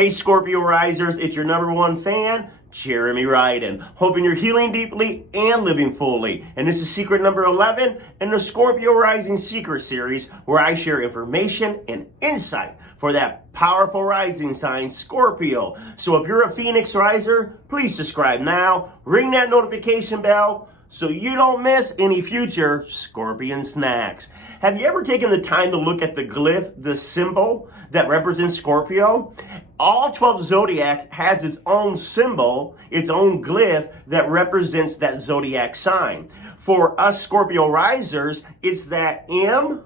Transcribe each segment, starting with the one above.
Hey Scorpio Risers, it's your number one fan, Jeremy Ryden. Hoping you're healing deeply and living fully. And this is secret number 11 in the Scorpio Rising Secret Series, where I share information and insight for that powerful rising sign, Scorpio. So if you're a Phoenix Riser, please subscribe now. Ring that notification bell so you don't miss any future Scorpion snacks. Have you ever taken the time to look at the glyph, the symbol that represents Scorpio? All 12 zodiac has its own symbol, its own glyph that represents that zodiac sign. For us Scorpio risers, it's that M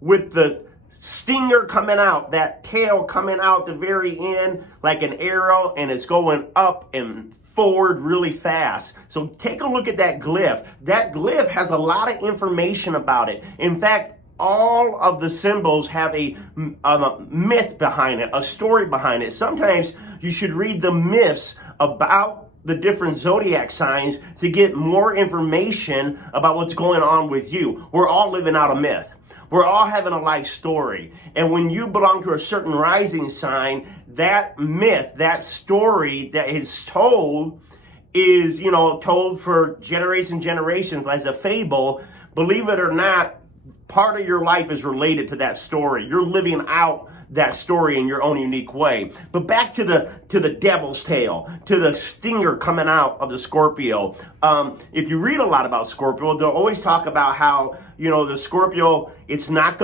with the stinger coming out, that tail coming out the very end like an arrow, and it's going up and forward really fast. So take a look at that glyph. That glyph has a lot of information about it. In fact, all of the symbols have a myth behind it, a story behind it. Sometimes you should read the myths about the different zodiac signs to get more information about what's going on with you. We're all living out a myth. We're all having a life story. And when you belong to a certain rising sign, that myth, that story that is told is, told for generations as a fable. Believe it or not, part of your life is related to that story. You're living out that story in your own unique way. But back to the devil's tail, to the stinger coming out of the Scorpio. If you read a lot about Scorpio, they'll always talk about how, the Scorpio, it's not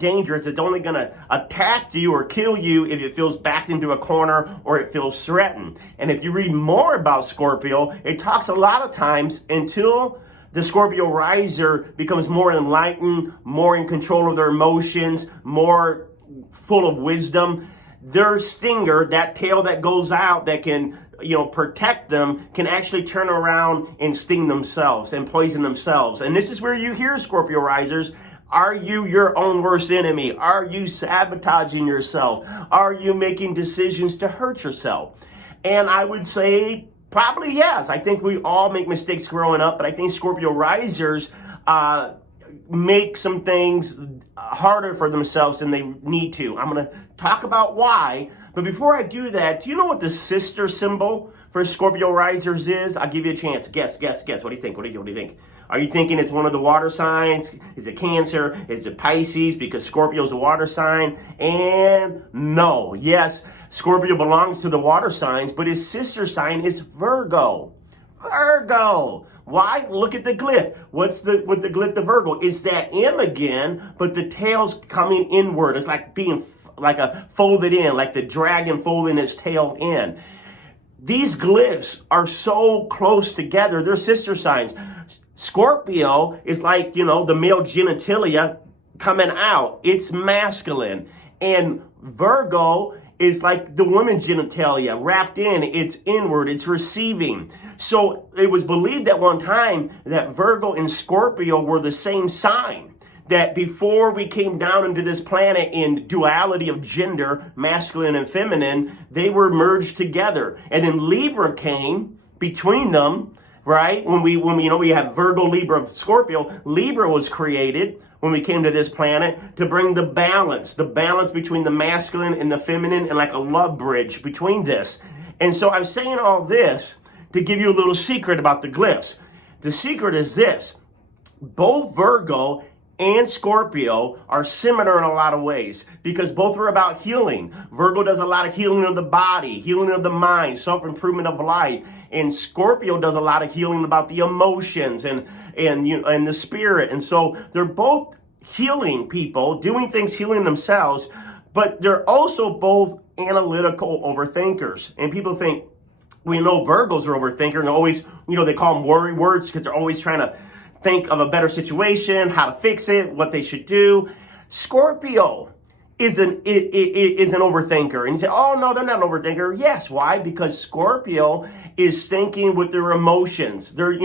dangerous. It's only gonna attack you or kill you if it feels backed into a corner or it feels threatened. And if you read more about Scorpio, it talks a lot of times until the Scorpio riser becomes more enlightened, more in control of their emotions, more full of wisdom. Their stinger, that tail that goes out that can, protect them, can actually turn around and sting themselves and poison themselves. And this is where you hear Scorpio risers. Are you your own worst enemy? Are you sabotaging yourself? Are you making decisions to hurt yourself? And I would say probably yes. I think we all make mistakes growing up, but I think Scorpio risers make some things harder for themselves than they need to. I'm going to talk about why. But before I do that, do you know what the sister symbol for Scorpio risers is? I'll give you a chance. Guess. What do you think? What do you think? Are you thinking it's one of the water signs? Is it Cancer? Is it Pisces? Because Scorpio's a water sign. And no. Yes, Scorpio belongs to the water signs, but his sister sign is Virgo. Virgo. Why? Look at the glyph. What's with the glyph, the Virgo? It's that M again, but the tail's coming inward. It's like being like a folded in, like the dragon folding its tail in. These glyphs are so close together. They're sister signs. Scorpio is like, the male genitalia coming out. It's masculine. And Virgo is like the woman's genitalia wrapped in. It's inward. It's receiving. So it was believed at one time that Virgo and Scorpio were the same sign. That before we came down into this planet in duality of gender, masculine and feminine, they were merged together. And then Libra came between them, right? When we have Virgo, Libra, Scorpio. Libra was created when we came to this planet to bring the balance between the masculine and the feminine, and like a love bridge between this. And so I'm saying all this to give you a little secret about the glyphs. The secret is this: both Virgo and Scorpio are similar in a lot of ways because both are about healing. Virgo does a lot of healing of the body, healing of the mind, self-improvement of life. And Scorpio does a lot of healing about the emotions and the spirit. And so they're both healing people, doing things, healing themselves, but they're also both analytical overthinkers. And people think, we know Virgos are overthinkers, and always, they call them worry words because they're always trying to think of a better situation, how to fix it, what they should do. Scorpio is an overthinker. And you say, oh, no, they're not an overthinker. Yes. Why? Because Scorpio is thinking with their emotions. They're,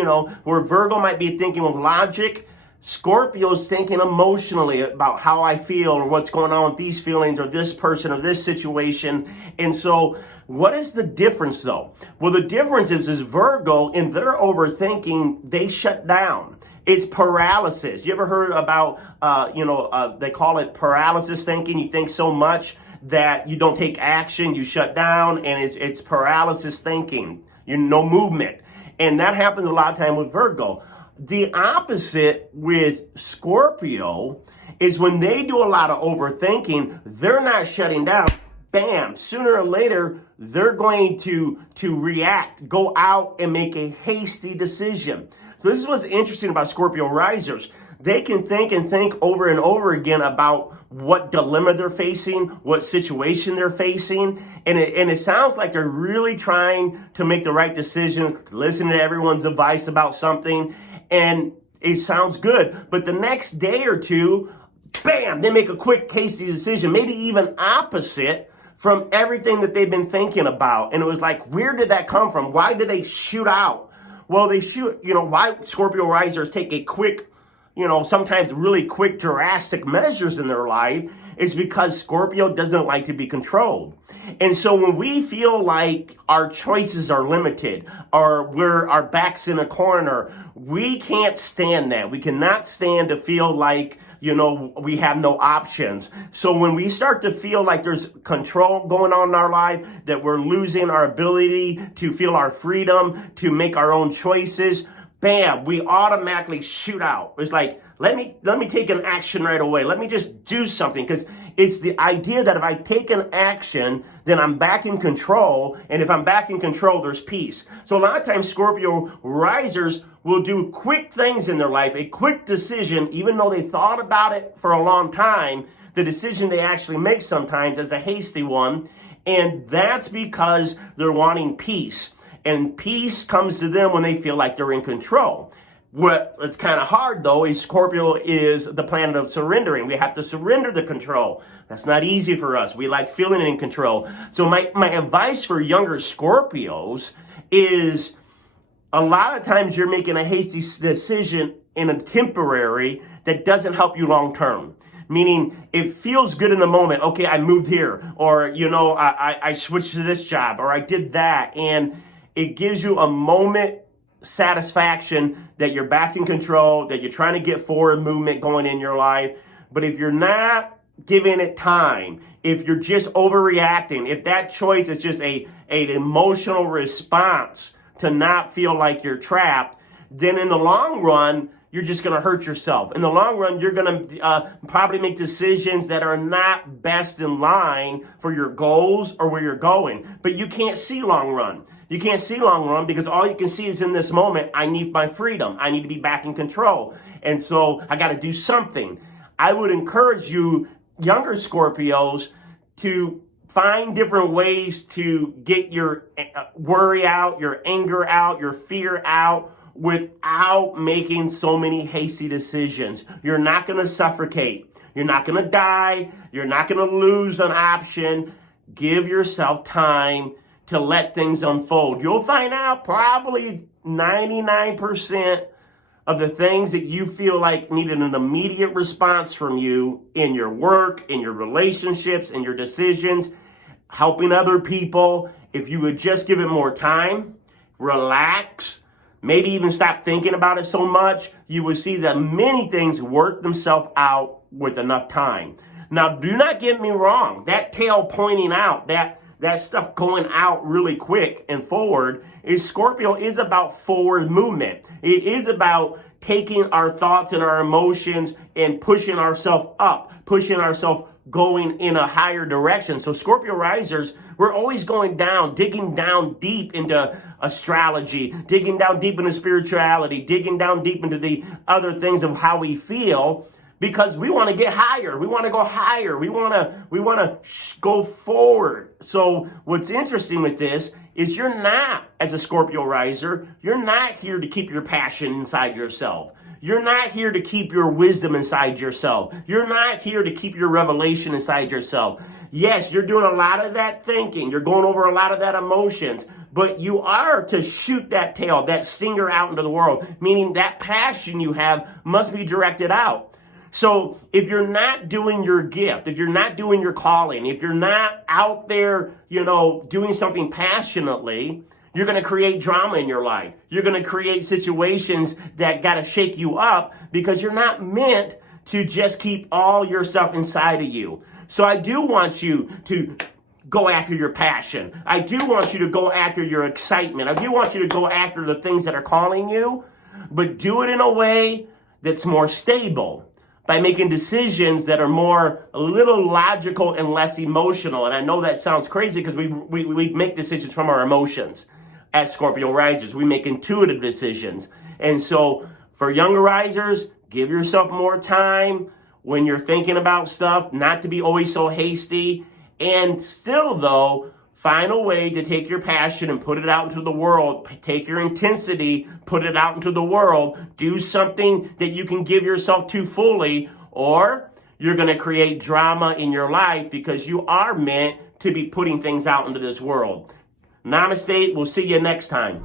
where Virgo might be thinking with logic, Scorpio's thinking emotionally about how I feel or what's going on with these feelings or this person or this situation. And so what is the difference though? Well, the difference is Virgo, in their overthinking, they shut down. It's paralysis. You ever heard about, they call it paralysis thinking? You think so much that you don't take action, you shut down, and it's paralysis thinking, no movement. And that happens a lot of time with Virgo. The opposite with Scorpio is when they do a lot of overthinking, they're not shutting down. Bam, sooner or later, they're going to react, go out and make a hasty decision. So this is what's interesting about Scorpio risers. They can think and think over and over again about what dilemma they're facing, what situation they're facing. And it sounds like they're really trying to make the right decisions, listen to everyone's advice about something. And it sounds good. But the next day or two, bam, they make a quick, hasty decision, maybe even opposite from everything that they've been thinking about. And it was like, where did that come from? Why did they shoot out? Well, they shoot, why Scorpio risers take a quick, sometimes really quick, drastic measures in their life is because Scorpio doesn't like to be controlled. And so when we feel like our choices are limited or our back's in a corner, we can't stand that. We cannot stand to feel like, we have no options. So when we start to feel like there's control going on in our life, that we're losing our ability to feel our freedom, to make our own choices, bam, we automatically shoot out. It's like, let me take an action right away. Let me just do something, because it's the idea that if I take an action, then I'm back in control. And if I'm back in control, there's peace. So a lot of times Scorpio risers will do quick things in their life, a quick decision, even though they thought about it for a long time. The decision they actually make sometimes is a hasty one. And that's because they're wanting peace. And peace comes to them when they feel like they're in control. What's kind of hard, though, is Scorpio is the planet of surrendering. We have to surrender the control. That's not easy for us. We like feeling in control. So my advice for younger Scorpios is a lot of times you're making a hasty decision in a temporary that doesn't help you long term. Meaning it feels good in the moment. Okay, I moved here, or, I switched to this job, or I did that. And it gives you a moment satisfaction that you're back in control, that you're trying to get forward movement going in your life. But if you're not giving it time, if you're just overreacting, if that choice is just an emotional response to not feel like you're trapped, then in the long run, you're just going to hurt yourself. In the long run, you're going to probably make decisions that are not best in line for your goals or where you're going. But you can't see long run. You can't see long run because all you can see is in this moment, I need my freedom. I need to be back in control. And so I got to do something. I would encourage you, younger Scorpios, to find different ways to get your worry out, your anger out, your fear out, without making so many hasty decisions. You're not going to suffocate. You're not going to die. You're not going to lose an option. Give yourself time to let things unfold. You'll find out probably 99% of the things that you feel like needed an immediate response from you in your work, in your relationships, in your decisions, helping other people. If you would just give it more time, relax, maybe even stop thinking about it so much, you will see that many things work themselves out with enough time. Now, do not get me wrong. That tail pointing out, that stuff going out really quick and forward, Scorpio is about forward movement. It is about taking our thoughts and our emotions and pushing ourselves up, pushing ourselves going in a higher direction. So Scorpio risers, we're always going down, digging down deep into astrology, digging down deep into spirituality, digging down deep into the other things of how we feel, because we want to get higher. We want to go higher. We want to go forward. So what's interesting with this is you're not, as a Scorpio riser, you're not here to keep your passion inside yourself. You're not here to keep your wisdom inside yourself. You're not here to keep your revelation inside yourself. Yes, you're doing a lot of that thinking. You're going over a lot of that emotions. But you are to shoot that tail, that stinger out into the world, meaning that passion you have must be directed out. So if you're not doing your gift, if you're not doing your calling, if you're not out there, doing something passionately, you're going to create drama in your life. You're going to create situations that got to shake you up because you're not meant to just keep all your stuff inside of you. So I do want you to go after your passion. I do want you to go after your excitement. I do want you to go after the things that are calling you, but do it in a way that's more stable, by making decisions that are a little logical and less emotional. And I know that sounds crazy because we make decisions from our emotions as Scorpio risers. We make intuitive decisions. And so for younger risers, give yourself more time when you're thinking about stuff, not to be always so hasty. And still, though, find a way to take your passion and put it out into the world. Take your intensity, put it out into the world. Do something that you can give yourself to fully, or you're going to create drama in your life because you are meant to be putting things out into this world. Namaste. We'll see you next time.